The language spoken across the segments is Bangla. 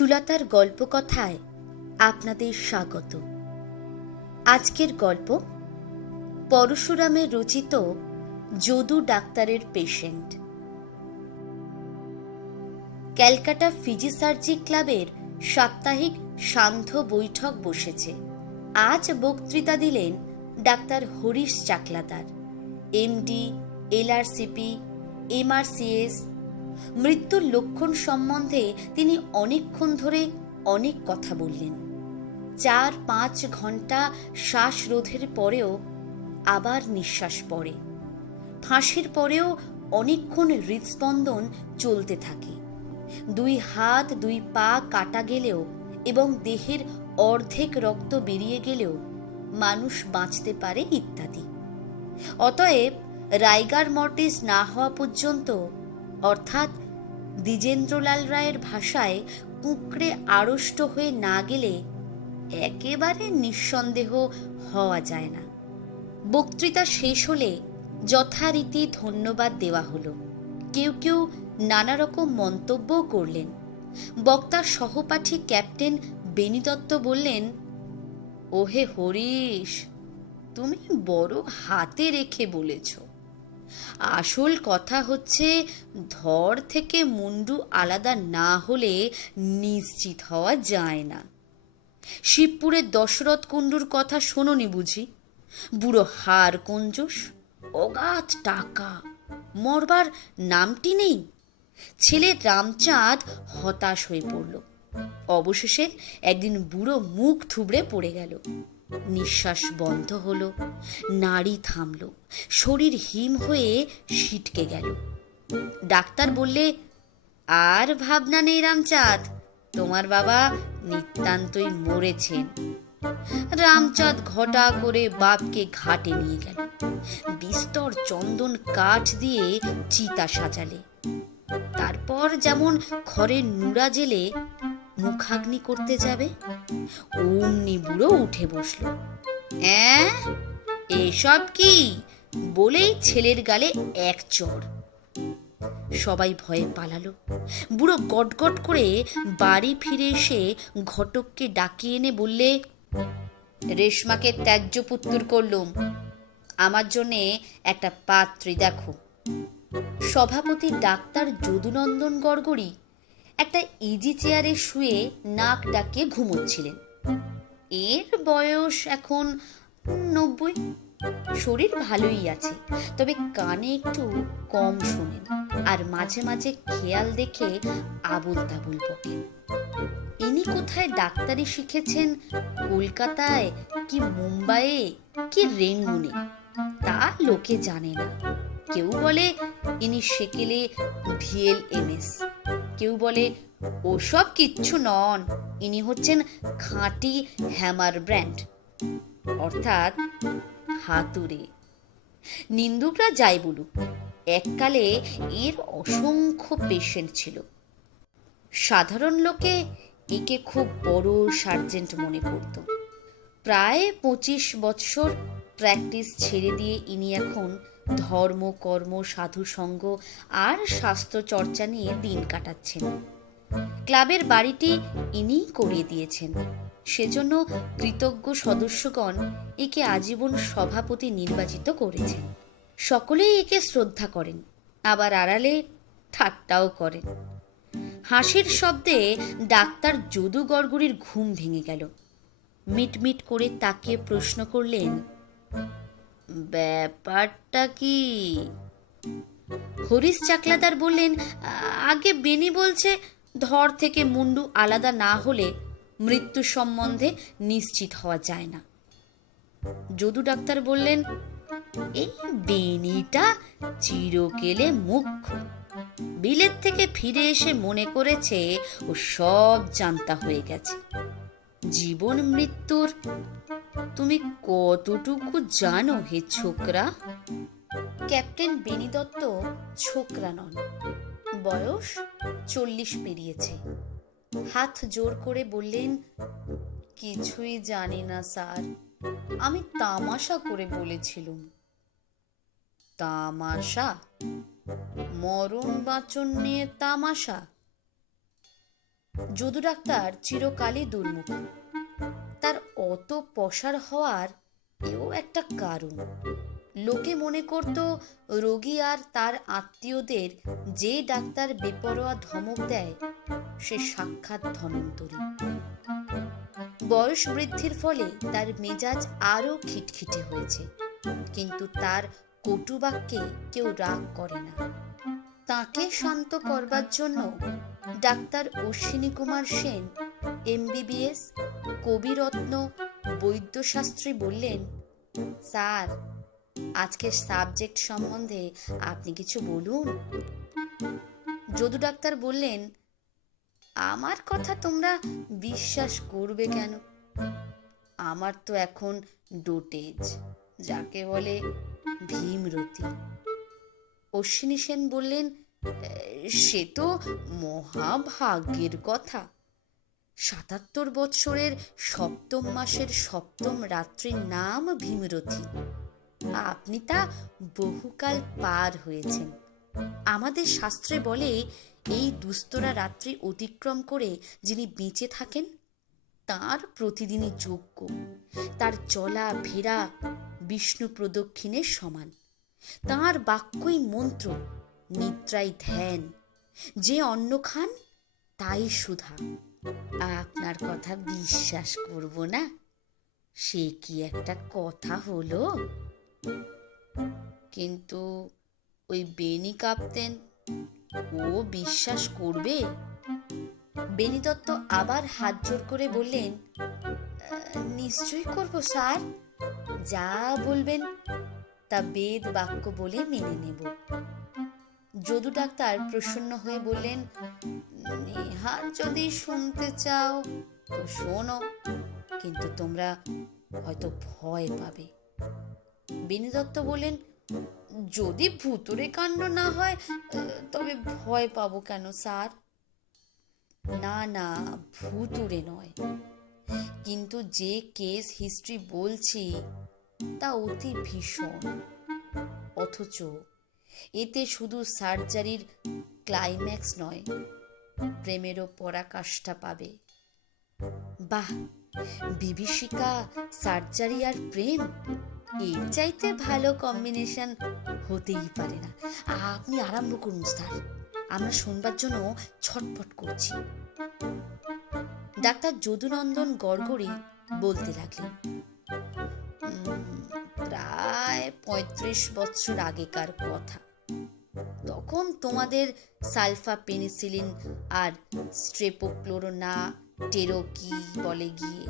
সুলতার গল্পকথায় আপনাদের স্বাগত। আজকের গল্প পরশুরামের রচিত যদু ডাক্তারের পেশেন্ট। ক্যালকাটা ফিজিসার্জি ক্লাবের সাপ্তাহিক সান্ধ্য বৈঠক বসেছে। আজ বক্তৃতা দিলেন doctor Harish Chakladar, MD, LRCP, MRCS। মৃত্যুর লক্ষণ সম্বন্ধে তিনি অনেকক্ষণ ধরে অনেক কথা বললেন। 4-5 ঘন্টা শ্বাসরোধের পরেও আবার নিঃশ্বাস পড়ে। ফাঁসির পরেও অনেকক্ষণ হৃদস্পন্দন চলতে থাকে। 2 হাত 2 পা কাটা গেলেও এবং দেহের অর্ধেক রক্ত বেরিয়ে গেলেও মানুষ বাঁচতে পারে ইত্যাদি। অতএব রাইগার মর্টিস না হওয়া পর্যন্ত, অর্থাৎ দ্বিজেন্দ্রলাল রায়ের ভাষায় কুঁকড়ে আড়ষ্ট হয়ে না গেলে একেবারে নিঃসন্দেহ হওয়া যায় না। বক্তৃতা শেষ হলে যথারীতি ধন্যবাদ দেওয়া হলো। কেউ কেউ নানা রকম মন্তব্যও করলেন। বক্তার সহপাঠী ক্যাপ্টেন বেনি দত্ত বললেন, ওহে হরিশ, তুমি বড় হাতে রেখে বলেছ। আসল কথা হচ্ছে, ধর থেকে মুন্ডু আলাদা না হলে নিশ্চিত হওয়া যায় না। শিবপুরের দশরথ কুণ্ডুর কথা শোনোনি বুঝি? বুড়ো হার কঞ্জুস, অগাধ টাকা, মরবার নামটি নেই। ছেলে রামচাঁদ হতাশ হয়ে পড়ল। অবশেষে একদিন বুড়ো মুখ থুবড়ে পড়ে গেল। নিঃশ্বাস বন্ধ হলো, নাড়ি থামল, শরীর হিম হয়ে ছিটকে গেল। ডাক্তার বললে, আর ভাবনা নেই রামচাঁদ, তোমার বাবা নিতান্তই মরেছেন। রামচাঁদ ঘটা করে বাপকে ঘাটে নিয়ে গেল। বিস্তর চন্দন কাঠ দিয়ে চিতা সাজালে। তারপর যেমন খড়ের নুড়া জেলে মুখাগ্নি করতে যাবে, অমনি বুড়ো উঠে বসল। এসব কি বলেই ছেলের গালে এক চড়। সবাই ভয়ে পালালো। বুড়ো গটগট করে বাড়ি ফিরে এসে ঘটককে ডাকিয়ে এনে বললে, রেশমাকে ত্যায্য পুত্তুর করলুম, আমার জন্যে একটা পাত্রী দেখো। সভাপতি ডাক্তার যদুনন্দন গড়গড়ি একটা ইজি চেয়ারে শুয়ে নাক ডাকিয়ে ঘুমোচ্ছিলেন। এর বয়স এখন 90। শরীর ভালোই আছে, তবে কানে একটু কম শোনেন আর মাঝে মাঝে খেয়াল দেখে আবুল তাবুল বকেন। ইনি কোথায় ডাক্তারি শিখেছেন, কলকাতায় কি মুম্বাইয়ে কি রেঙ্গুনে, তা লোকে জানে না। কেউ বলে ইনি সেকেলে VLMS, কেউ বলে ওসব কিচ্ছু নন, ইনি হচ্ছেন খাঁটি হ্যামার ব্র্যান্ড, অর্থাৎ হাতুড়ে। নিন্দুকরা যাই বলুক, এককালে এর অসংখ্য পেশেন্ট ছিল। সাধারণ লোকে একে খুব বড় সার্জেন্ট মনে করত। প্রায় 25 বৎসর প্র্যাকটিস ছেড়ে দিয়ে ইনি এখন ধর্ম, কর্ম, সাধুসঙ্গ আর স্বাস্থ্য চর্চা নিয়ে দিন কাটাচ্ছেন। ক্লাবের বাড়িটি ইনিই করিয়ে দিয়েছেন। সেজন্য কৃতজ্ঞ সদস্যগণ একে আজীবন সভাপতি নির্বাচিত করেছেন। সকলেই একে শ্রদ্ধা করেন, আবার আড়ালে ঠাট্টাও করেন। হাসির শব্দে ডাক্তার যদু গড়গড়ির ঘুম ভেঙে গেল। মিটমিট করে তাকিয়ে প্রশ্ন করলেন, ব্যাপারটা কি? হরিশ চাকলাদার বললেন, আগে বেনি বলছে ধর থেকে মুন্ডু আলাদা না হলে মৃত্যু সম্বন্ধে নিশ্চিত হওয়া যায় না। যদু ডাক্তার বললেন, এই বেনিটা চিরকেলে মুখ্য। বিলেত থেকে ফিরে এসে মনে করেছে ও সব জানতা হয়ে গেছে। জীবন মৃত্যুর তুমি কতটুকু জানো হে ছোকরা? ক্যাপ্টেন বেনি দত্ত ছোকরা নন, বয়স 40 পেরিয়েছে। হাত জোর করে বললেন, কিছুই জানি না স্যার, আমি তামাশা করে বলেছিলুম। তামাশা? মরণ বাঁচন নিয়ে তামাশা? যদু ডাক্তার চিরকালই দুর্মুখ। তার অত পসার হওয়ার এও একটা কারণ। লোকে মনে করত রোগী আর তার আত্মীয়দের যে ডাক্তার বেপরোয়া ধমক দেয় সে সাক্ষাৎ ধনন্তরী। বয়স বৃদ্ধির ফলে তার মেজাজ আরো খিটখিটে হয়েছে, কিন্তু তার কটু বাক্যে কেউ রাগ করে না। তাকে শান্ত করবার জন্য ডাক্তার অশ্বিনী কুমার সেন MBBS, কবিরত্ন বৈদ্যশাস্ত্রী বললেন, স্যার, আজকের সাবজেক্ট সম্বন্ধে আপনি কিছু বলুন। যদু ডাক্তার বললেন, আমার কথা তোমরা বিশ্বাস করবে কেন? আমার তো এখন ডোটেজ, যাকে বলে ভীমরতি। অশ্বিনী সেন বললেন, সে তো মহাভাগ্যের কথা। ৭৭ বৎসরের সপ্তম মাসের সপ্তম রাত্রির নাম ভীমরথী। আপনি তা বহুকাল পার হয়েছেন। আমাদের শাস্ত্রে বলে, এই দুস্তরা রাত্রি অতিক্রম করে যিনি বেঁচে থাকেন তার প্রতিদিনই যজ্ঞ, তার চলা ফেরা বিষ্ণু প্রদক্ষিণের সমান। তাঁর বাক্যই মন্ত্র, নিদ্রাই ধ্যান। যে অন্ন খান তাই সুধা। আপনার কথা বিশ্বাস করব না, সে কি একটা কথা হলো? কিন্তু ওই বেনি কাঁপতেন, ও বিশ্বাস করবে? বেনি দত্ত আবার হাত জোর করে বললেন, নিশ্চয়ই করব স্যার, যা বলবেন তা বেদ বাক্য বলে মেনে নেব। যদু ডাক্তার প্রসন্ন হয়ে বললেন, নেহাত যদি শুনতে চাও তো শোনো, কিন্তু তোমরা হয়তো ভয় পাবে। বেনি দত্ত বললেন, যদি ভুতুড়ে কাণ্ড না হয় তবে ভয় পাবো কেন স্যার? না না, ভুতুড়ে নয়, কিন্তু যে কেস হিস্ট্রি বলছি তা অতি ভীষণ। অথচ এতে শুধু সার্জারির ক্লাইম্যাক্স নয়, প্রেমেরও পরাকাষ্ঠা পাবে। বাহ, বিভীষিকা, সার্জারি আর প্রেম, এর চাইতে ভালো কম্বিনেশন হতেই পারে না। আপনি আরম্ভ করুন স্যার, আমরা শুনবার জন্য ছটফট করছি। ডাক্তার যদুনন্দন গড়গড়ি বলতে লাগলেন, প্রায় ৩৫ বছর আগেকার কথা। তখন তোমাদের সালফা পেনিসিলিন আর স্ট্রেপোক্লোরোনা টেরো কি বলে গিয়ে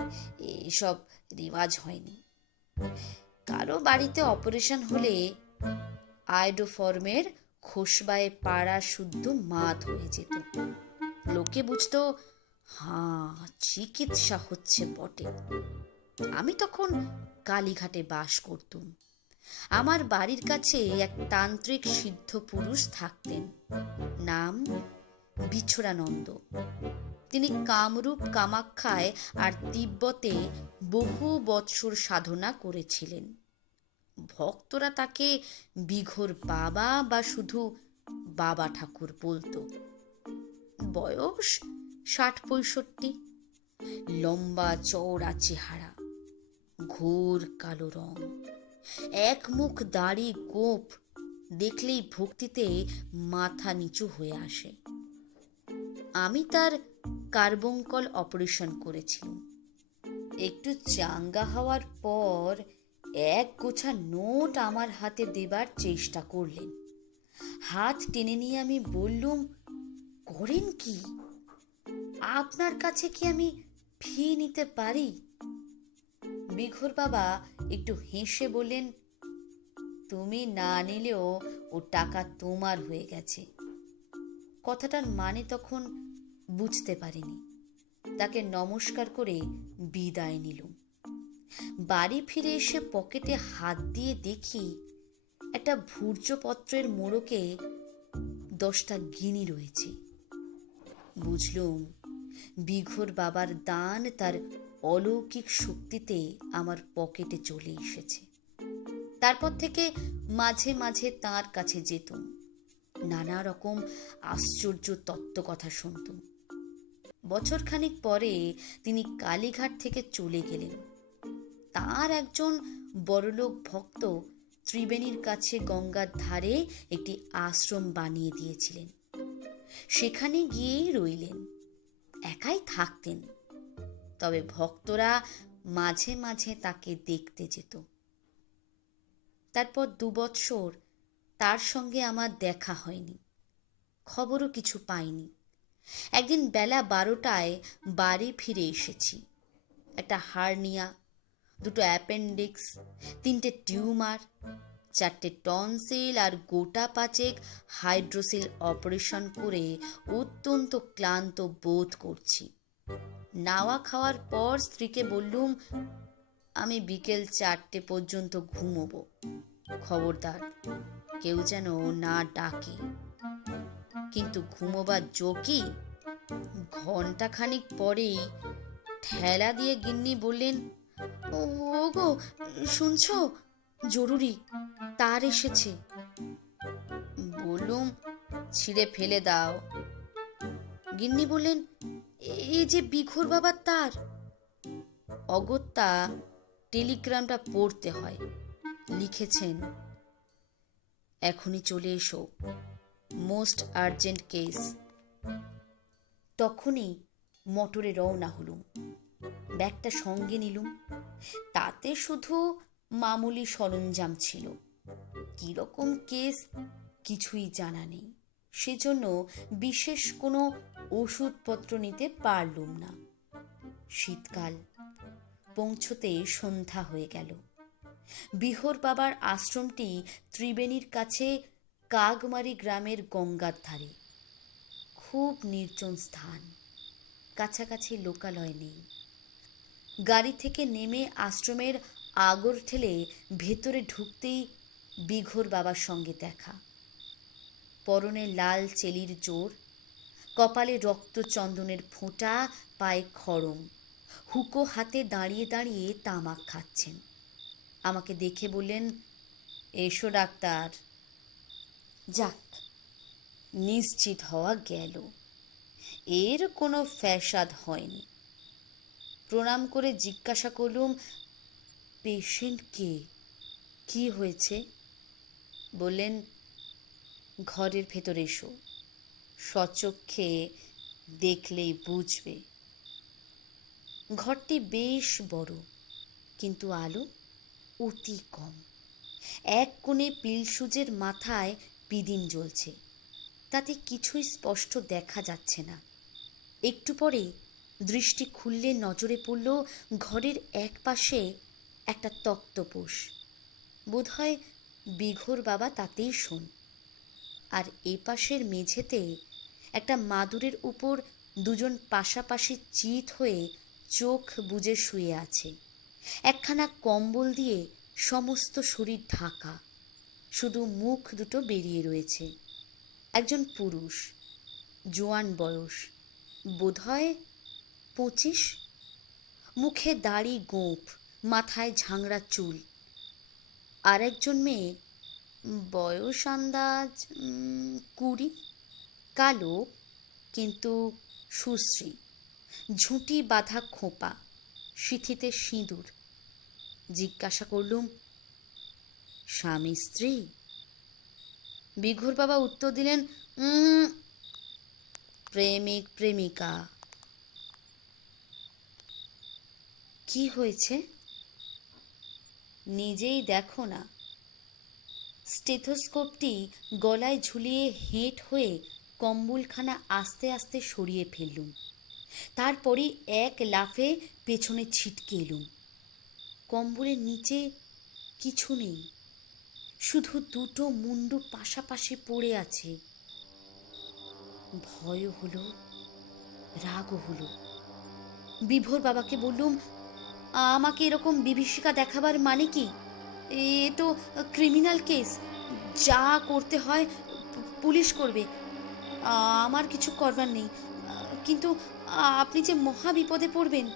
এসব রেওয়াজ হয়নি। কারো বাড়িতে অপারেশন হলে আয়োডোফর্মের খোসবায় পাড়া শুদ্ধ মাত হয়ে যেত। লোকে বুঝতো, হ্যাঁ, চিকিৎসা হচ্ছে বটে। আমি তখন কালীঘাটে বাস করতুম। আমার বাড়ির কাছে এক তান্ত্রিক সিদ্ধ পুরুষ থাকতেন, নাম বিছড়ানন্দ। তিনি কামরূপ, কামাখ্যায় আর তিব্বতে বহু বৎসর সাধনা করেছিলেন। ভক্তরা তাকে বিঘোর বাবা বা শুধু বাবা ঠাকুর বলতো। বয়স ৬০-৬৫, লম্বা চওড়া চেহারা, ঘোর কালো রং, এক মুখ দাড়ি গোঁফ, দেখলেই ভক্তিতে মাথা নিচু হয়ে আসে। আমি তার কার্বঙ্কল অপারেশন করেছিলাম। একটু চাঙ্গা হওয়ার পর এক গোছা নোট আমার হাতে দেবার চেষ্টা করলেন। হাত টেনে নিয়ে আমি বললুম, করেন কি? আপনার কাছে কি আমি ফি নিতে পারি? বিঘোর বাবা একটু হেসে বললেন, তুমি না নিলেও ও টাকা তোমার হয়ে গেছে। কথাটার মানে তখন বুঝতে পারিনি। তাকে নমস্কার করে বিদায় নিলুম। বাড়ি ফিরে এসে পকেটে হাত দিয়ে দেখি একটা ভূর্জপত্রের মোড়কে 10টা গিনি রয়েছে। বুঝলুম বিঘোর বাবার দান তার অলৌকিক শক্তিতে আমার পকেটে চলে এসেছে। তারপর থেকে মাঝে মাঝে তাঁর কাছে যেতুম, নানা রকম আশ্চর্য তত্ত্ব কথা শুনতুম। বছরখানেক পরে তিনি কালীঘাট থেকে চলে গেলেন। তার একজন বড়লোক ভক্ত ত্রিবেণীর কাছে গঙ্গার ধারে একটি আশ্রম বানিয়ে দিয়েছিলেন। সেখানে গিয়েই রইলেন, একাই থাকতেন। তবে ভক্তরা মাঝে মাঝে তাকে দেখতে যেত। তারপর 2 বৎসর তার সঙ্গে আমার দেখা হয়নি, খবরও কিছু পাইনি। একদিন বেলা 12টায় বাড়ি ফিরে এসেছি। একটা হার্নিয়া, 2টো অ্যাপেন্ডিক্স, 3টে টিউমার, 4টে টনসিল আর গোটা 5 হাইড্রোসিল অপারেশন করে অত্যন্ত ক্লান্ত বোধ করছি। নাওয়া খাওয়ার পর স্ত্রীকে বললুম, আমি বিকেল 4টে পর্যন্ত ঘুমোবো, খবরদার কেউ যেন না ডাকে। কিন্তু ঘুমোবার জোকি। ঘণ্টাখানিক পরেই ঠেলা দিয়ে গিন্নি বললেন, ও গো শুনছো, জরুরি তার এসেছে। বললুম, ছিঁড়ে ফেলে দাও। গিন্নি বললেন, এই যে বিঘোর বাবার তার। অগত্যা টেলিগ্রামটা পড়তে হয়। লিখেছেন, এখনই চলে এসো, মোস্ট আর্জেন্ট কেস। তখনই মোটরে রওনা হলুম। ব্যাগটা সঙ্গে নিলুম। তাতে শুধু মামুলি সরঞ্জাম ছিল। কিরকম কেস কিছুই জানা নেই, সেজন্য বিশেষ কোনো ওষুধপত্র নিতে পারলুম না। শীতকাল, পৌঁছতে সন্ধ্যা হয়ে গেল। বিহর বাবার আশ্রমটি ত্রিবেণীর কাছে কাগমারি গ্রামের গঙ্গার ধারে। খুব নির্জন স্থান, কাছাকাছি লোকালয় নেই। গাড়ি থেকে নেমে আশ্রমের আগর ঠেলে ভেতরে ঢুকতেই বিঘোর বাবার সঙ্গে দেখা। পরনে লাল চেলির জোর, কপালে রক্তচন্দনের ফোঁটা, পায়ে খড়ম, হুকো হাতে দাঁড়িয়ে দাঁড়িয়ে তামাক খাচ্ছেন। আমাকে দেখে বললেন, এসো ডাক্তার। যাক, নিশ্চিত হওয়া গেল, এর কোনো ফ্যাসাদ হয়নি। প্রণাম করে জিজ্ঞাসা করলুম, পেশেন্ট কে, কি হয়েছে? বললেন, ঘরের ভেতরে এসো, স্বচক্ষে দেখলেই বুঝবে। ঘরটি বেশ বড়, কিন্তু আলো অতি কম। এক কোণে পিলসুজের মাথায় পিদিম জ্বলছে, তাতে কিছুই স্পষ্ট দেখা যাচ্ছে না। একটু পরে দৃষ্টি খুললে নজরে পড়ল ঘরের এক পাশে একটা তক্তপোষ। বোধহয় বিঘোর বাবা তাতেই শোন। আর এ পাশের মেঝেতে একটা মাদুরের উপর 2জন পাশাপাশি চিত হয়ে চোখ বুজে শুয়ে আছে। একখানা কম্বল দিয়ে সমস্ত শরীর ঢাকা, শুধু মুখ দুটো বেরিয়ে রয়েছে। একজন পুরুষ, জোয়ান বয়স, বোধহয় 25। মুখে দাড়ি গোঁফ, মাথায় ঝাংড়া চুল। আর একজন মেয়ে, বয়স আন্দাজ 20, কালো কিন্তু সুশ্রী, ঝুঁটি বাঁধা খোঁপা, সিঁথিতে সিঁদুর। জিজ্ঞাসা করলুম, স্বামী স্ত্রী? বিঘোর বাবা উত্তর দিলেন, প্রেমিক প্রেমিকা। কি হয়েছে নিজেই দেখো না। স্টেথোস্কোপটি গলায় ঝুলিয়ে হেঁট হয়ে কম্বলখানা আস্তে আস্তে সরিয়ে ফেললুম। তারপরে এক লাফে পেছনে ছিটকে এলুম। কম্বলের নিচে কিছু নেই, শুধু 2টো মুন্ডু পাশাপাশি পড়ে আছে। ভয়ও হলো, রাগও হলো। বিভোর বাবাকে বললুম, আমাকে এরকম বিভীষিকা দেখাবার মানে কি? এ তো ক্রিমিনাল কেস, যা করতে হয় পুলিশ করবে, আমার কিছু করবার নেই। কিন্তু আপনি যে মহা বিপদে পড়বেন।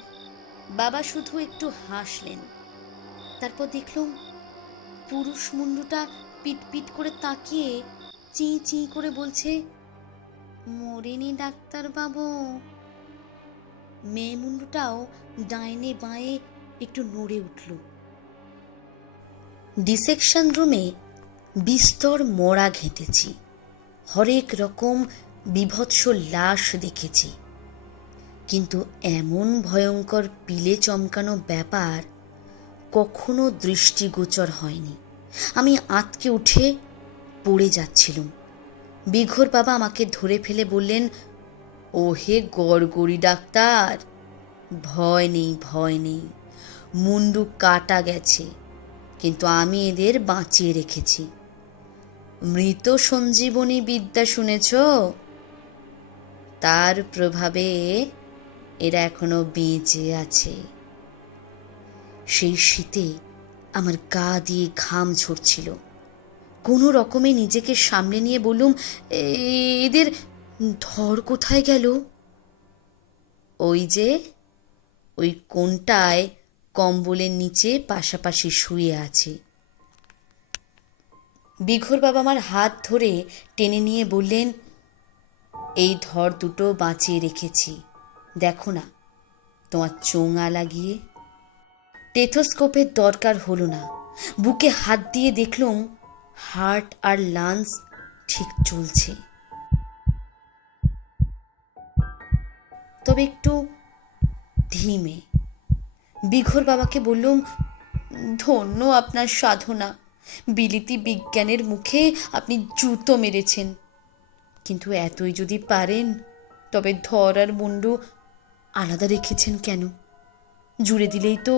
বাবা শুধু একটু হাসলেন। তারপর দেখলুম পুরুষ মুন্ডুটা পিট পিট করে তাকিয়ে চি চি করে বলছে, মরিনি ডাক্তারবাবু, মেয়ে মুন্ডুটাও ডাইনে বাঁয়ে একটু নড়ে উঠল। ডিসেকশন রুমে বিস্তর মরা ঘেঁটেছি, হরেক রকম বিভৎস লাশ দেখেছি, কিন্তু এমন ভয়ঙ্কর পিলে চমকানো ব্যাপার কখনো দৃষ্টিগোচর হয়নি। আমি আঁতকে উঠে পড়ে যাচ্ছিলুম। বিঘোর বাবা আমাকে ধরে ফেলে বললেন, ওহে গড়গড়ি ডাক্তার, ভয় নেই, ভয় নেই, মুন্ডু কাটা গেছে, কিন্তু আমি এদের বাঁচিয়ে রেখেছি। মৃত সঞ্জীবনী বিদ্যা শুনেছ? তার প্রভাবে এরা এখনো বেঁচে আছে। সেই শীতে আমার গা দিয়ে ঘাম ঝরছিল। কোনো রকমে নিজেকে সামলে নিয়ে বললুম, এদের ধর কোথায় গেল? ওই যে ওই কোণটায় কম্বলের নিচে পাশাপাশি শুয়ে আছে। বিঘোর বাবা আমার হাত ধরে টেনে নিয়ে বললেন, এই ধর দুটো বাঁচিয়ে রেখেছি, দেখো না তোমার চোঙা লাগিয়ে। টেথোস্কোপের দরকার হলো না। বুকে হাত দিয়ে দেখলুম হার্ট আর লাংস ঠিক চলছে, তবে একটু ধিমে। বিঘোর বাবাকে বললুম, ধন্য আপনার সাধনা, বিলিতি বিজ্ঞানের মুখে আপনি জুতো মেরেছেন, কিন্তু এতই যদি পারেন তবে ধর আর মুন্ডু আলাদা রেখেছেন কেন? জুড়ে দিলেই তো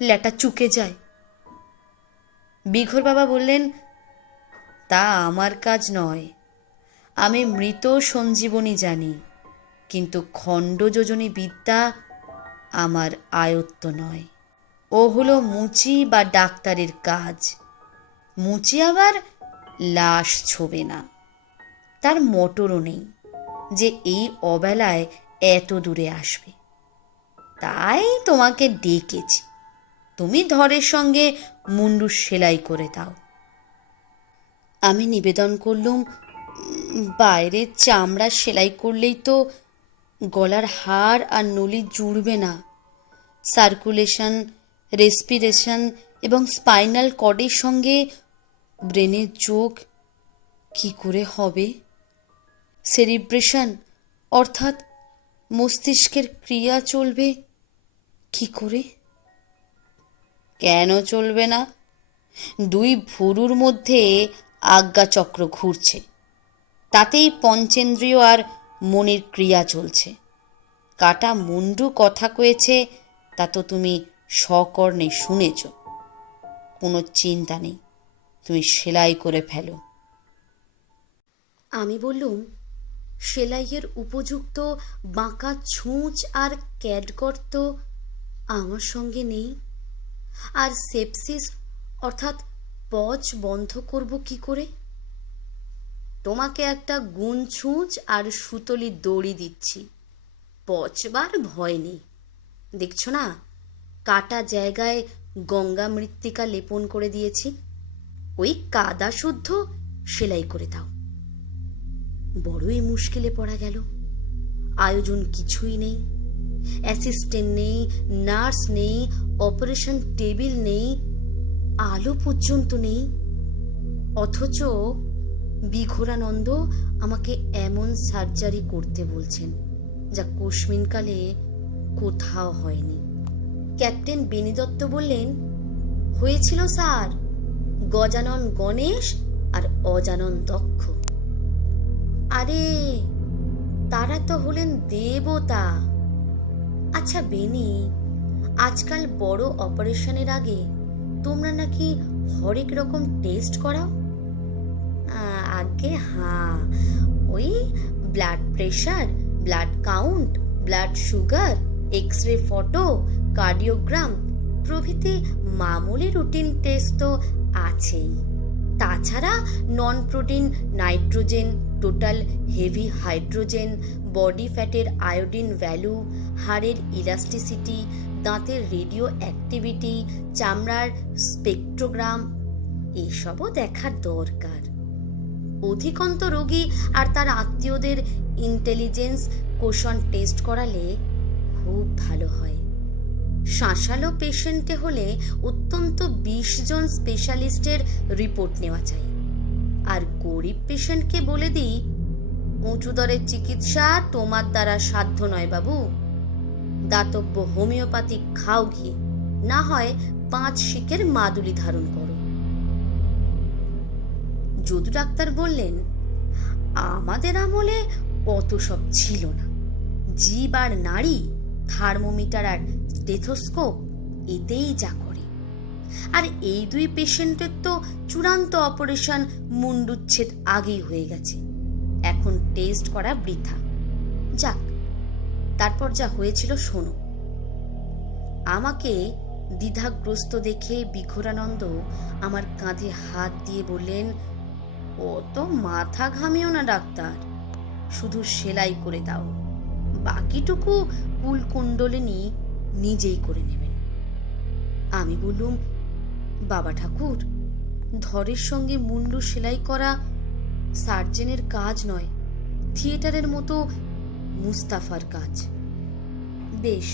ল্যাটা চুকে যায়। বিঘোর বাবা বললেন, তা আমার কাজ নয়, আমি মৃত সঞ্জীবনী জানি, কিন্তু খণ্ড যোজনী বিদ্যা আমার আয়ত্ত নয়। ও হলো মুচি বা ডাক্তারের কাজ। মুচি আবার লাশ ছোবে না, তার মোটরও নেই যে এই অবেলায় এত দূরে আসবে। তাই তোমাকে ডেকেছি, তুমি ধরের সঙ্গে মুন্ডু সেলাই করে দাও। আমি নিবেদন করলুম, বাইরে চামড়া সেলাই করলেই তো গলার হাড় আর নলি জুড়বে না। সার্কুলেশন, রেসপিরেশন এবং স্পাইনাল কর্ডের সঙ্গে ব্রেনের যোগ কি করে হবে? সেরিব্রেশন অর্থাৎ মস্তিষ্কের ক্রিয়া চলবে কি করে? কেন চলবে না? দুই ভুরুর মধ্যে আজ্ঞাচক্র ঘুরছে, তাতেই পঞ্চেন্দ্রিয় আর মনের ক্রিয়া চলছে। কাটা মুন্ডু কথা কয়েছে, তা তো তুমি সকর্ণে শুনেছ। কোনো চিন্তা নেই, তুমি সেলাই করে ফেলো। আমি বললুম, সেলাইয়ের উপযুক্ত বাঁকা ছুঁচ আর ক্যাটগর্ত আমার সঙ্গে নেই, আর সেপসিস অর্থাৎ পচ বন্ধ করব কি করে? তোমাকে একটা গুণ ছুঁচ আর সুতলি দড়ি দিচ্ছি, পচবার ভয় নেই। দেখছ না কাটা জায়গায় গঙ্গা মৃত্তিকা লেপন করে দিয়েছি, ওই কাদা শুদ্ধ সেলাই করে দাও। বড়ই মুশকিলে পড়া গেল। আয়োজন কিছুই নেই, অ্যাসিস্ট্যান্ট নেই, নার্স নেই, অপারেশন টেবিল নেই, আলো পর্যন্ত নেই। অথচ বিঘোরানন্দ আমাকে এমন সার্জারি করতে বলছেন যা কোশমিনকালে কোথাও হয়নি। ক্যাপ্টেন বেনি দত্ত বললেন, হয়েছিল স্যার, গজানন গণেশ আর অজানন দক্ষ। আরে তারা তো হলেন দেবতা। আচ্ছা বেনি, আজকাল বড় অপারেশনের আগে তোমরা নাকি হরেক রকম টেস্ট করাও? আগে হ্যাঁ, ওই blood pressure, blood count, blood sugar, X-ray photo, cardiogram প্রভৃতি মামুলি রুটিন টেস্ট তো আছেই। তাছাড়া non protein nitrogen, total heavy hydrogen, body ফ্যাটের আয়োডিন ভ্যালু, হাড়ের ইলাস্টিসিটি, দাঁতের রেডিও অ্যাক্টিভিটি, চামড়ার স্পেকট্রোগ্রাম এসবও দেখার দরকার। অধিকন্ত রোগী আর তার আত্মীয়দের ইন্টেলিজেন্স কোশন টেস্ট করালে খুব ভালো হয়। শাঁসালো পেশেন্টে হলে অত্যন্ত 20 জন স্পেশালিস্টের রিপোর্ট নেওয়া চাই। আর গরিব পেশেন্টকে বলে দিই, উঁচু দরের চিকিৎসা তোমার দ্বারা সাধ্য নয় বাবু, দাতব্য হোমিওপ্যাথিক খাও গিয়ে, না হয় 5 শিকের মাদুলি ধারণ করো। যদু ডাক্তার বললেন, আমাদের আমলে অত সব ছিল না। জীব আর নাড়ি, থার্মোমিটার আর স্টেথোস্কোপ, এতেই যা করে। আর এই 2 পেশেন্টের তো চূড়ান্ত অপারেশন মুন্ডুচ্ছেদ আগেই হয়ে গেছে, এখন টেস্ট করা বৃথা। যাক, তারপর যা হয়েছিল শোনো। আমাকে দ্বিধাগ্রস্ত দেখে বিঘোরানন্দ আমার কাঁধে হাত দিয়ে বললেন, অত মাথা ঘামিও না ডাক্তার, শুধু সেলাই করে দাও, বাকিটুকু কুলকুণ্ডলিনী নিজেই করে নেবেন। আমি বললুম, বাবা ঠাকুর, ধরের সঙ্গে মুন্ডু সেলাই করা সার্জেনের কাজ নয়, থিয়েটারের মতো মুস্তাফার কাজ। বেশ,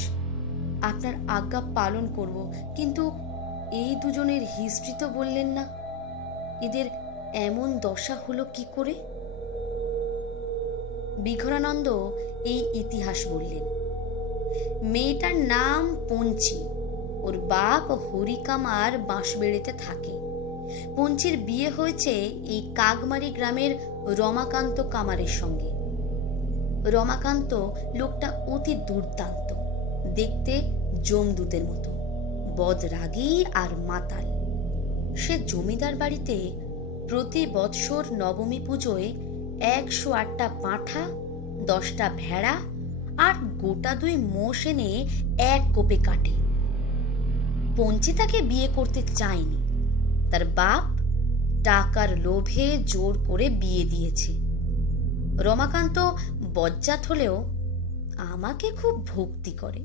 আপনার আজ্ঞা পালন করব, কিন্তু এই দুজনের হিস্ট্রি তো বললেন না, এদের এমন দশা হলো কি করে? বিঘোরানন্দ এই ইতিহাস বললেন। মেয়েটার নাম পঞ্চি, ওর বাপ হরিকামার বাঁশবেড়িতে থাকে। পঞ্চির বিয়ে হয়েছে এই কাগমারি গ্রামের রমাকান্ত কামারের সঙ্গে। রমাকান্ত লোকটা অতি দুর্দান্ত, দেখতে জমদূতের মতো, বদরাগী আর মাতাল। সে জমিদার বাড়িতে প্রতি বৎসর নবমী পুজোয় 108টা পাঁঠা, 10টা ভেড়া আর গোটা 2 মোষ এনে এক কোপে কাটে। পঞ্চি তাকে বিয়ে করতে চায়নি, তার বাপ টাকার লোভে জোর করে বিয়ে দিয়েছে। রমাকান্ত বজ্জাত হলেও আমাকে খুব ভক্তি করে,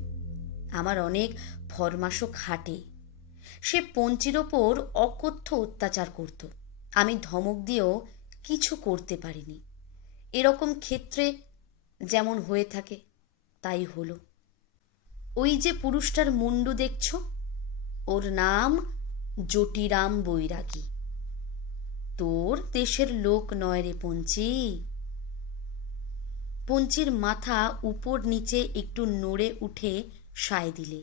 আমার অনেক ফরমাশও খাটে। সে পঞ্চির ওপর অকথ্য অত্যাচার করত, আমি ধমক দিয়েও কিছু করতে পারিনি। এরকম ক্ষেত্রে যেমন হয়ে থাকে তাই হলো। ওই যে পুরুষটার মুন্ডু দেখছ, ওর নাম জটিরাম বৈরাগী। তোর দেশের লোক নয় রে পঞ্চি। পঞ্চির মাথা উপর নিচে একটু নড়ে উঠে সায় দিলে।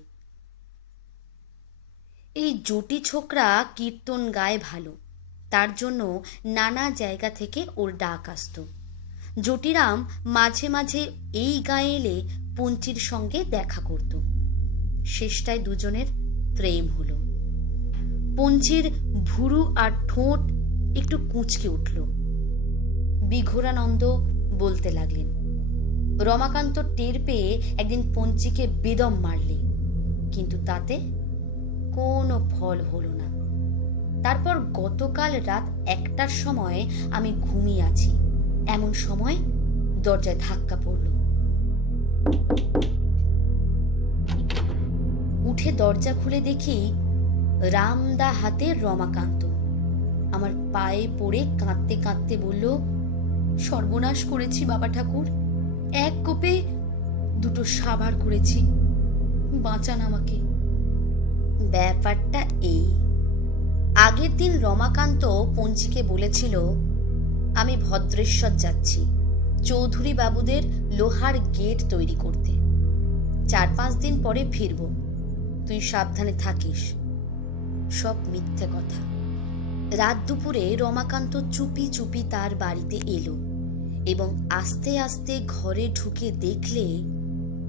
এই জটি ছোকরা কীর্তন গায় ভালো, তার জন্য নানা জায়গা থেকে ওর ডাক আসত। জটিরাম মাঝে মাঝে এই গায়ে এলে পঞ্চির সঙ্গে দেখা করত। শেষটায় দুজনের প্রেম হলো। পঞ্চির ভুরু আর ঠোঁট একটু কুঁচকে উঠল। বিঘোরানন্দ বলতে লাগলেন, রমাকান্ত টের পেয়ে একদিন পঞ্চিকে বেদম মারলে, কিন্তু তাতে কোনো ফল হলো না। তারপর গতকাল রাত 1টার সময় আমি ঘুমিয়ে আছি, এমন সময় দরজায় ধাক্কা পড়ল। উঠে দরজা খুলে দেখি রামদা হাতে রমাকান্ত আমার পায়ে পড়ে কাঁদতে কাঁদতে বলল, সর্বনাশ করেছি বাবা ঠাকুর, এক কোপে 2টো সাবার করেছি, বাঁচান আমাকে। ব্যাপারটা এই, আগের দিন রমাকান্ত পঞ্চিকে বলেছিল, আমি ভদ্রেশ্বর যাচ্ছি চৌধুরী বাবুদের লোহার গেট তৈরি করতে, 4-5 দিন পরে ফিরব, তুই সাবধানে থাকিস। সব মিথ্যে কথা। রাত দুপুরে রমাকান্ত চুপি চুপি তার বাড়িতে এলো এবং আস্তে আস্তে ঘরে ঢুকে দেখলে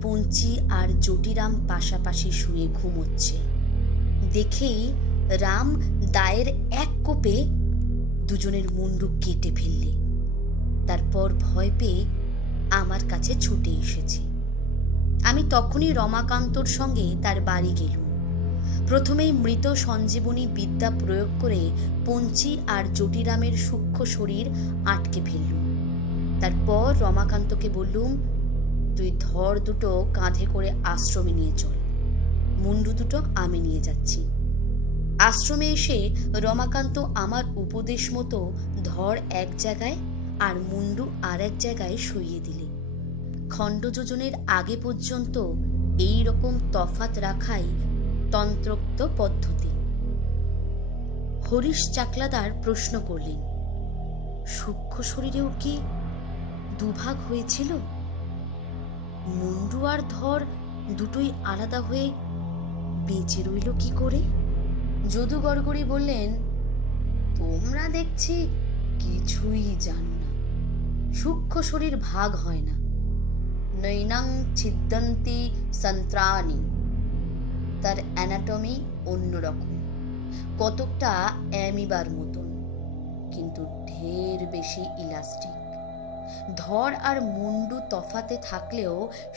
পঞ্চি আর জটিরাম পাশাপাশি শুয়ে ঘুমোচ্ছে। দেখেই রাম দায়ের এক কোপে দুজনের মুন্ডু কেটে ফেললে। তারপর ভয় পেয়ে আমার কাছে ছুটে এসেছে। আমি তখনই রমাকান্তর সঙ্গে তার বাড়ি গেলুম। প্রথমেই মৃত সঞ্জীবনী বিদ্যা প্রয়োগ করে পঞ্চি আর জটিরামের সূক্ষ্ম শরীর আটকে ফেললুম। তারপর রমাকান্তকে বললুম, তুই ধর দুটো কাঁধে করে আশ্রমে নিয়ে চল, মুন্ডু দুটো আমি নিয়ে যাচ্ছি। আশ্রমে এসে রমাকান্ত আমার উপদেশ মতো ধর এক জায়গায় আর মুন্ডু আর এক জায়গায় শুইয়ে দিলে। খণ্ডযোজনের আগে পর্যন্ত এই রকম তফাৎ রাখাই তন্ত্রোক্ত পদ্ধতি। হরিশ চাকলাদার প্রশ্ন করলেন, সূক্ষ্ম শরীরেও কি দুভাগ হয়েছিল? মুন্ডু আর ধর দুটোই আলাদা হয়ে বেঁচে রইল কি করে? যদু গড়গড়ি বললেন, তোমরা দেখছি কিছুই জানো না। সূক্ষ্ম শরীর ভাগ হয় না। নৈনাং ছিদ্দন্তি সন্ত্রাণী। তার অ্যানাটমি অন্যরকম, কতকটা অ্যামিবার মতন, কিন্তু ঢের বেশি ইলাস্টিক। ধর আর মুন্ডু তফাতে থাকলেও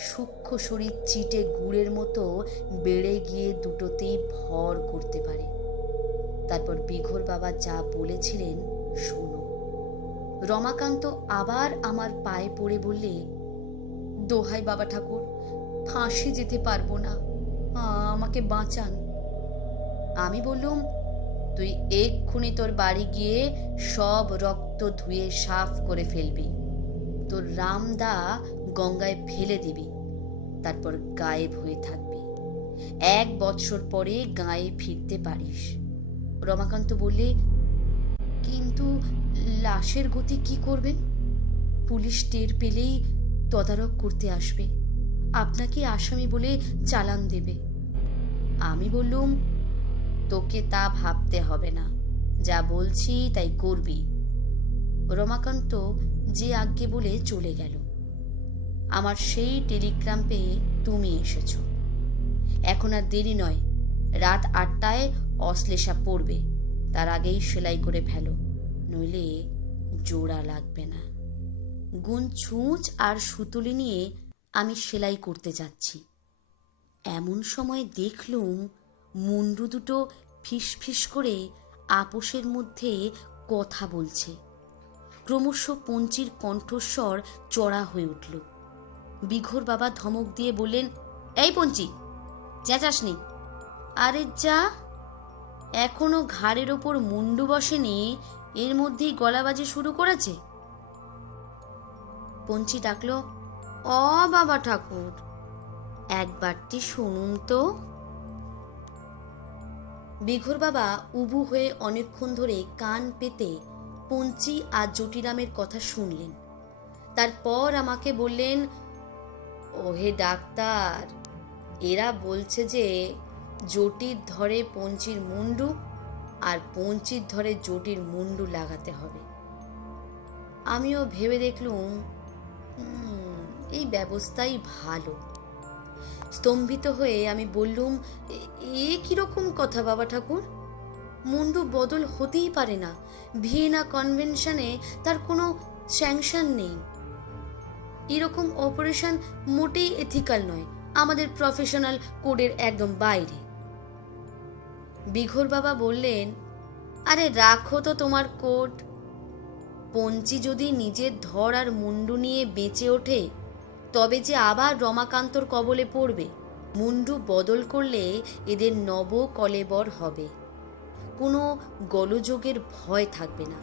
সূক্ষ্ম শরীর চিটে গুড়ের মতো বেড়ে গিয়ে দুটোতেই ভর করতে পারে। তারপর বিঘোর বাবা যা বলেছিলেন শোনো। রমাকান্ত আবার আমার পায়ে পড়ে বললে, দোহাই বাবা ঠাকুর, ফাঁসি যেতে পারবো না, আমাকে বাঁচান। আমি বললুম, তুই এক্ষুনি তোর বাড়ি গিয়ে সব রক্ত ধুয়ে সাফ করে ফেলবি, তোর রামদা গঙ্গায় ফেলে দিবি, তারপর গায়েব হয়ে থাকবি। 1 বৎসর পরে গায়ে ফিরতে পারিস। রমাকান্ত বললে, কিন্তু লাশের গতি কি করবেন? পুলিশ টের পেলেই তদারক করতে আসবে, আপনাকে আসামি বলে চালান দেবে। আমি বললুম, তোকে তা ভাবতে হবে না, যা বলছি তাই করবি। রমাকান্ত যে আজ্ঞে বলে চলে গেল। আমার সেই টেলিগ্রাম পেয়ে তুমি এসেছ। এখন আর দেরি নয়, রাত 8টায় অশ্লেষা পড়বে, তার আগেই সেলাই করে ফেলো, নইলে জোড়া লাগবে না। গুণ ছুঁচ আর সুতুলি নিয়ে আমি সেলাই করতে যাচ্ছি। এমন সময় দেখলুম মুন্ডু দুটো ফিস ফিস করে আপোষের মধ্যে কথা বলছে। ক্রমশ পঞ্চির কণ্ঠস্বর চড়া হয়ে উঠল। বিঘোর বাবা ধমক দিয়ে বললেন, এই পঞ্চি, চেঁচাসনি। আরে যা, এখনো ঘাড়ের ওপর মুন্ডু বসেনি, এর মধ্যেই গলাবাজি শুরু করেছে। পঞ্চি ডাকল, অ বাবা ঠাকুর, একবারটি শুনুন তো। বিঘোর বাবা উবু হয়ে অনেকক্ষণ ধরে কান পেতে পঞ্চি আর জটিরামের কথা শুনলেন। তারপর আমাকে বললেন, ওহে ডাক্তার, এরা বলছে যে জটির ধরে পঞ্চির মুন্ডু আর পঞ্চির ধরে জটির মুন্ডু লাগাতে হবে। আমিও ভেবে দেখলুম এই ব্যবস্থাই ভালো। স্তম্ভিত হয়ে আমি বললুম, এ কিরকম কথা বাবা ঠাকুর? মুন্ডু বদল হতেই পারে না, ভিয়েনা কনভেনশনে তার কোনো স্যাংশন নেই। এরকম অপারেশন মোটেই এথিক্যাল নয়, আমাদের প্রফেশনাল কোডের একদম বাইরে। বিঘোর বাবা বললেন, আরে রাখো তো তোমার কোড। পঞ্চি যদি নিজের ধর আর মুন্ডু নিয়ে বেঁচে ওঠে, তবে যে আবার রমাকান্তর কবলে পড়বে। মুন্ডু বদল করলে এদের নব কলেবর হবে, কোনো গোলযোগের ভয় থাকবে না।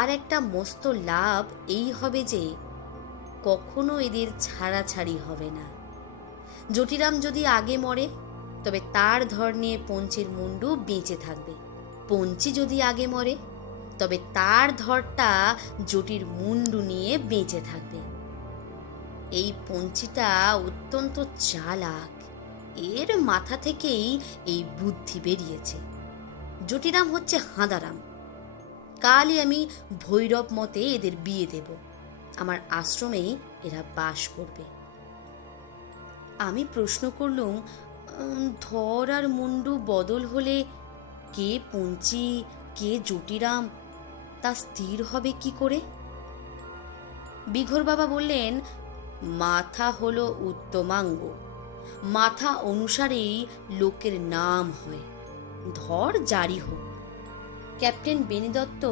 আর একটা মস্ত লাভ এই হবে যে কখনো এদের ছাড়াছাড়ি হবে না। জটিরাম যদি আগে মরে, তবে তার ধর নিয়ে পঞ্চির মুন্ডু বেঁচে থাকবে। পঞ্চি যদি আগে মরে, তবে তার ধরটা জটির মুন্ডু নিয়ে বেঁচে থাকবে। এই পঞ্চিটা অত্যন্ত চালাক, এর মাথা থেকেই এই বুদ্ধি বেরিয়েছে। জটিরাম হচ্ছে হাঁদারাম। কালই আমি ভৈরব মতে এদের বিয়ে দেব, আমার আশ্রমেই এরা বাস করবে। আমি প্রশ্ন করলুম, ধর আর মুন্ডু বদল হলে কে পঞ্চি কে জটিরাম তা স্থির হবে কি করে? বিঘোর বাবা বললেন, মাথা হলো উত্তমাঙ্গ, মাথা অনুসারেই লোকের নাম হয়, ধর জারি হোক। ক্যাপ্টেন বেনিদত্ত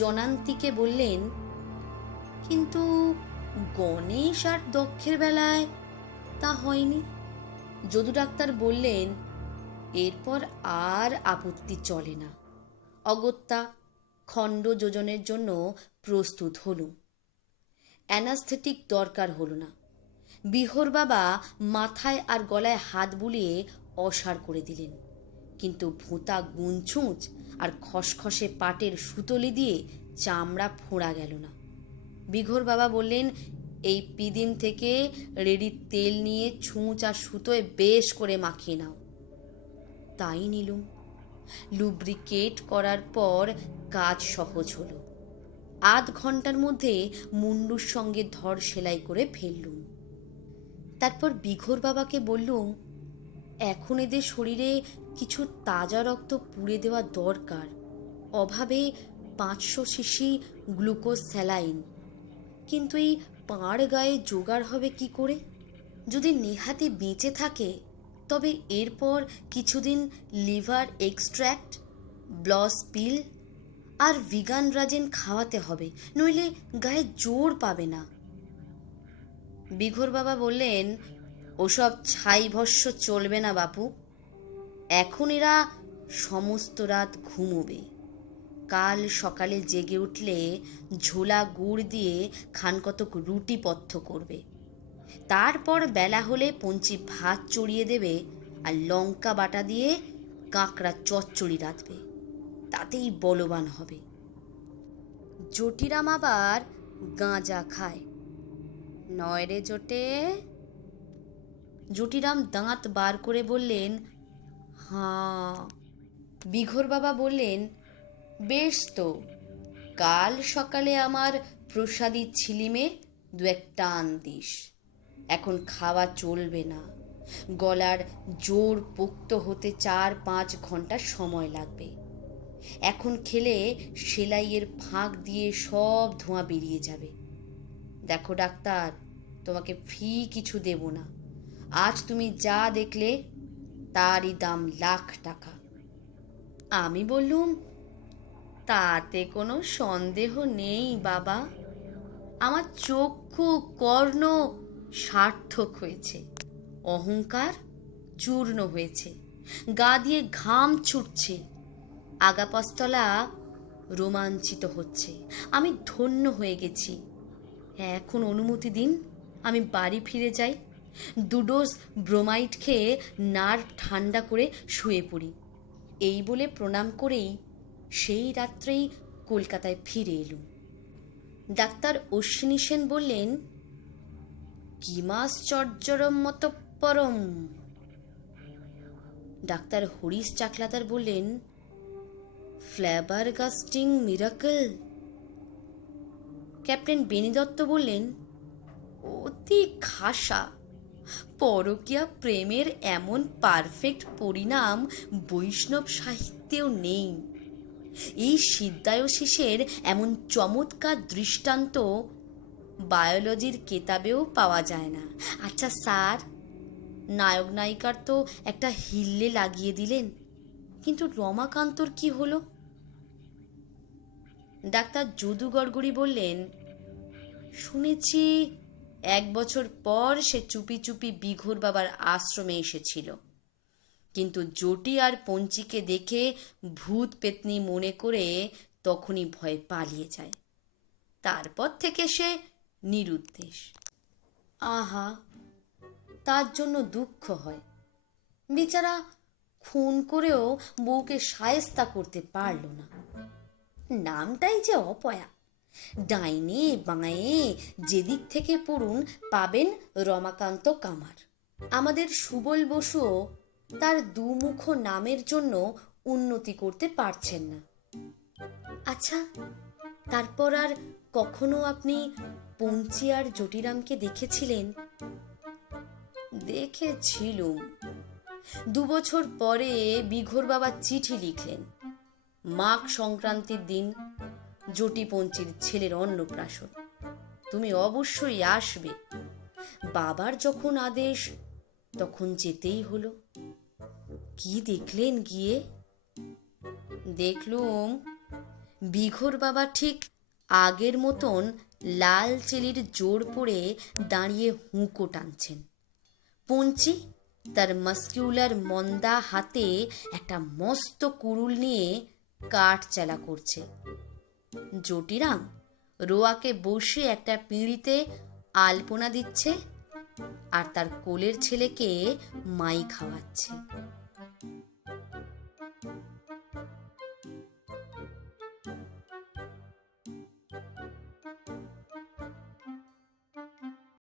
জনান্তিকে বললেন, কিন্তু গণেশ আর দক্ষের বেলায় তা হয়নি। যদু ডাক্তার বললেন, এরপর আর আপত্তি চলে না। অগত্যা খণ্ড যোজনের জন্য প্রস্তুত হলুম। অ্যানাস্থেটিক দরকার হলো না, বিহর বাবা মাথায় আর গলায় হাত বুলিয়ে অসাড় করে দিলেন, কিন্তু ভোঁতা গুঞ্চুঁচ আর খসখসে পাটের সুতলি দিয়ে চামড়া ফোঁড়া গেল না। বিঘোর বাবা বললেন, এই পিদিম থেকে রেডির তেল নিয়ে ছুঁচ আর সুতোয় বেশ করে মাখিয়ে নাও। তাই নিলুম। লুব্রিকেট করার পর কাজ সহজ হলো। আধ ঘন্টার মধ্যে মুন্ডুর সঙ্গে ধর সেলাই করে ফেললুম। তারপর বিঘোর বাবাকে বললুম, এখন এদের শরীরে কিছু তাজা রক্ত পুড়ে দেওয়া দরকার। অভাবে 500 সিসি গ্লুকোজ স্যালাইন, কিন্তু এই পাড় গায়ে জোগাড় হবে কি করে? যদি নেহাতি বেঁচে থাকে তবে এরপর কিছুদিন লিভার এক্সট্র্যাক্ট, ব্লস পিল আর ভিগান রাজেন খাওয়াতে হবে, নইলে গায়ে জোর পাবে না। বিঘোর বাবা বললেন, ওসব ছাই ভস্য চলবে না বাপু। এখন এরা সমস্ত রাত ঘুমোবে। কাল সকালে জেগে উঠলে ঝোলা গুড় দিয়ে খানকতক রুটি পথ্য করবে। তারপর বেলা হলে পঞ্চি ভাত চড়িয়ে দেবে আর লঙ্কা বাটা দিয়ে কাঁকড়া চচ্চড়ি রাঁধবে। তাতেই বলবান হবে। জটিরাম আবার গাঁজা খায়। নয় রে জোটে? জটিরাম দাঁত বার করে বললেন, হাঁ। বিঘোর বাবা বললেন, বেশ তো, কাল সকালে আমার প্রসাদী ছিলিমে 2-1 টান দিস। এখন খাওয়া চলবে না। গলার জোর পোক্ত হতে 4-5 ঘন্টা সময় লাগবে। এখন খেলে সেলাইয়ের ফাঁক দিয়ে সব ধোঁয়া বেরিয়ে যাবে। দেখো ডাক্তার, তোমাকে ফি কিছু দেব না। আজ তুমি যা দেখলে তারই দাম লাখ টাকা। আমি বললুম, তাতে কোনো সন্দেহ নেই বাবা। আমার চক্ষু কর্ণ সার্থক হয়েছে, অহংকার চূর্ণ হয়েছে, গা দিয়ে ঘাম ছুটছে, আগাপাস্তলা রোমাঞ্চিত হচ্ছে। আমি ধন্য হয়ে গেছি। এখন অনুমতি দিন, আমি বাড়ি ফিরে যাই। 2 ডোজ ব্রোমাইড খেয়ে নার্ভ ঠান্ডা করে শুয়ে পড়ি। এই বলে প্রণাম করেই সেই রাত্রেই কলকাতায় ফিরে এলুম। ডাক্তার অশ্বিনী সেন বললেন, কিমাশ্চর্যরম মত পরম। ডাক্তার হরিশ চাকলাদার বললেন, ফ্ল্যাবারগাস্টিং মিরাকল। ক্যাপ্টেন বেনি দত্ত বললেন, অতি খাসা। পরকীয়া প্রেমের এমন পারফেক্ট পরিণাম বৈষ্ণব সাহিত্যেও নেই। এই সিদ্ধায়শিসের এমন চমৎকার দৃষ্টান্ত বায়োলজির কেতাবেও পাওয়া যায় না। আচ্ছা স্যার, নায়ক নায়িকার তো একটা হিল্লে লাগিয়ে দিলেন, কিন্তু রমাকান্তর কি হলো? ডাক্তার যদু গড়গড়ি বললেন, শুনেছি 1 বছর পর সে চুপি চুপি বিঘোর বাবার আশ্রমে এসেছিল, কিন্তু জটি আর পঞ্চিকে দেখে ভূত পেতনি মনে করে তখনই ভয়ে পালিয়ে যায়। তারপর থেকে সে নিরুদ্দেশ। আহা, তার জন্য দুঃখ হয়। বেচারা খুন করেও বউকে শায়েস্তা করতে পারল না। নামটাই যে অপয়া। ডাইনে বাঁয়ে যেদিক থেকে পড়ুন পাবেন রমাকান্ত কামার। আমাদের সুবল বসুও তার দুমুখ নামের জন্য উন্নতি করতে পারছেন না। আচ্ছা, তারপর আর কখনো আপনি পঞ্চি আর জটিরামকে দেখেছিলেন? দেখেছিলুম। 2 বছর পরে বিঘোর বাবা চিঠি লিখলেন, মাঘ সংক্রান্তির দিন জটি পঞ্চির ছেলের অন্নপ্রাশন, তুমি অবশ্যই আসবে। বাবার যখন আদেশ তখন যেতেই হলো। কি দেখলেন গিয়ে? দেখলুম বিঘোর বাবা ঠিক আগের মতন লাল চেলির জোর পরে দাঁড়িয়ে হুঁকো টানছেন। পঞ্চি তার মাস্কিউলার মন্দা হাতে একটা মস্ত কুড়ুল নিয়ে কাঠ চালা করছে। জটিরাম রোয়াকে বসে একটা পিঁড়িতে আলপনা দিচ্ছে আর তার কোলের ছেলেকে মাই খাওয়াচ্ছে।